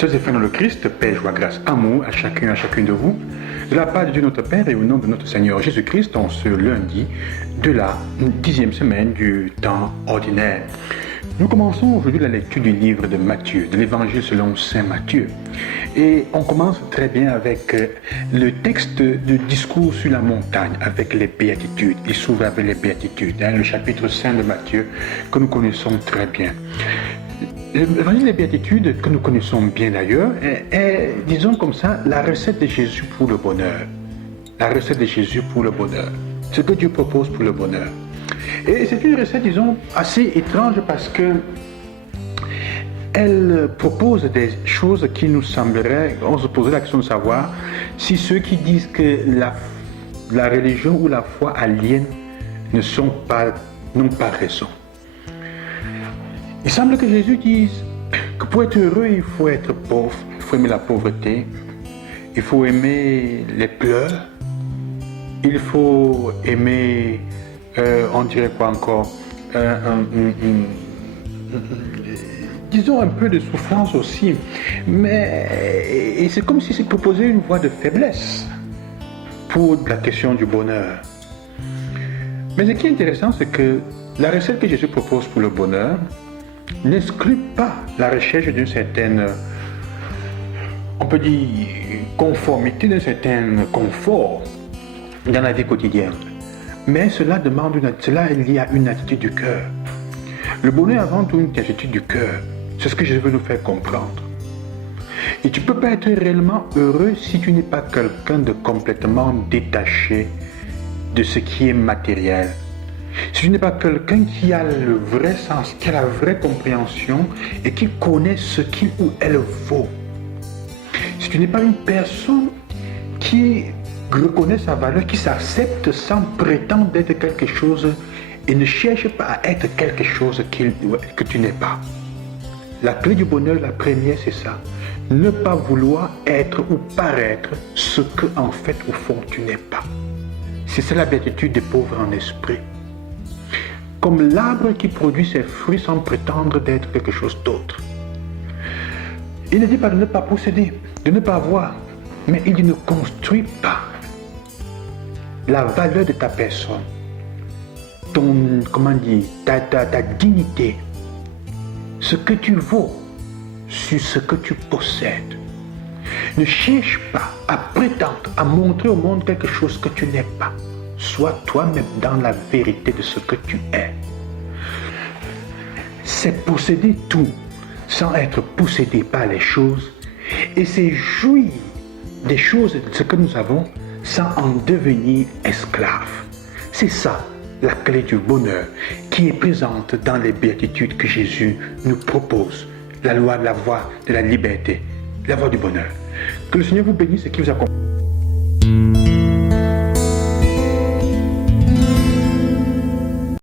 Sœurs et frères dans le Christ, paix, joie, grâce, amour à chacun et à chacune de vous. De la part de Dieu notre Père et au nom de notre Seigneur Jésus-Christ, en ce lundi de la 10e semaine du temps ordinaire. Nous commençons aujourd'hui la lecture du livre de Matthieu, de l'évangile selon saint Matthieu. Et on commence très bien avec le texte de discours sur la montagne, avec les béatitudes. Il s'ouvre avec les béatitudes, le chapitre 5 de Matthieu que nous connaissons très bien. L'évangile des béatitudes, que nous connaissons bien d'ailleurs, est, disons comme ça, la recette de Jésus pour le bonheur. La recette de Jésus pour le bonheur. Ce que Dieu propose pour le bonheur. Et c'est une recette, disons, assez étrange parce que elle propose des choses qui nous sembleraient, on se poserait la question de savoir si ceux qui disent que la religion ou la foi aliène n'ont pas raison. Il semble que Jésus dise que pour être heureux, il faut être pauvre, il faut aimer la pauvreté, il faut aimer les pleurs, il faut aimer, on dirait quoi encore, disons un peu de souffrance aussi, mais c'est comme si c'est proposé une voie de faiblesse pour la question du bonheur. Mais ce qui est intéressant, c'est que la recette que Jésus propose pour le bonheur n'exclut pas la recherche d'une certaine, on peut dire, conformité, d'un certain confort dans la vie quotidienne. Mais cela est lié à une attitude du cœur. Le bonheur est avant tout une attitude du cœur. C'est ce que je veux nous faire comprendre. Et tu ne peux pas être réellement heureux si tu n'es pas quelqu'un de complètement détaché de ce qui est matériel. Si tu n'es pas quelqu'un qui a le vrai sens, qui a la vraie compréhension et qui connaît ce qu'il ou elle vaut. Si tu n'es pas une personne qui reconnaît sa valeur, qui s'accepte sans prétendre être quelque chose et ne cherche pas à être quelque chose que tu n'es pas. La clé du bonheur, la première, c'est ça. Ne pas vouloir être ou paraître ce que en fait au fond tu n'es pas. C'est ça la béatitude des pauvres en esprit. Comme l'arbre qui produit ses fruits sans prétendre d'être quelque chose d'autre. Il ne dit pas de ne pas posséder, de ne pas avoir, mais il dit ne construis pas la valeur de ta personne, ta dignité, ce que tu vaux sur ce que tu possèdes. Ne cherche pas à prétendre, à montrer au monde quelque chose que tu n'es pas. Sois toi-même dans la vérité de ce que tu es. C'est posséder tout sans être possédé par les choses et c'est jouir des choses de ce que nous avons sans en devenir esclave. C'est ça la clé du bonheur qui est présente dans les béatitudes que Jésus nous propose. La loi de la voie de la liberté, la voie du bonheur. Que le Seigneur vous bénisse et qu'il vous accompagne.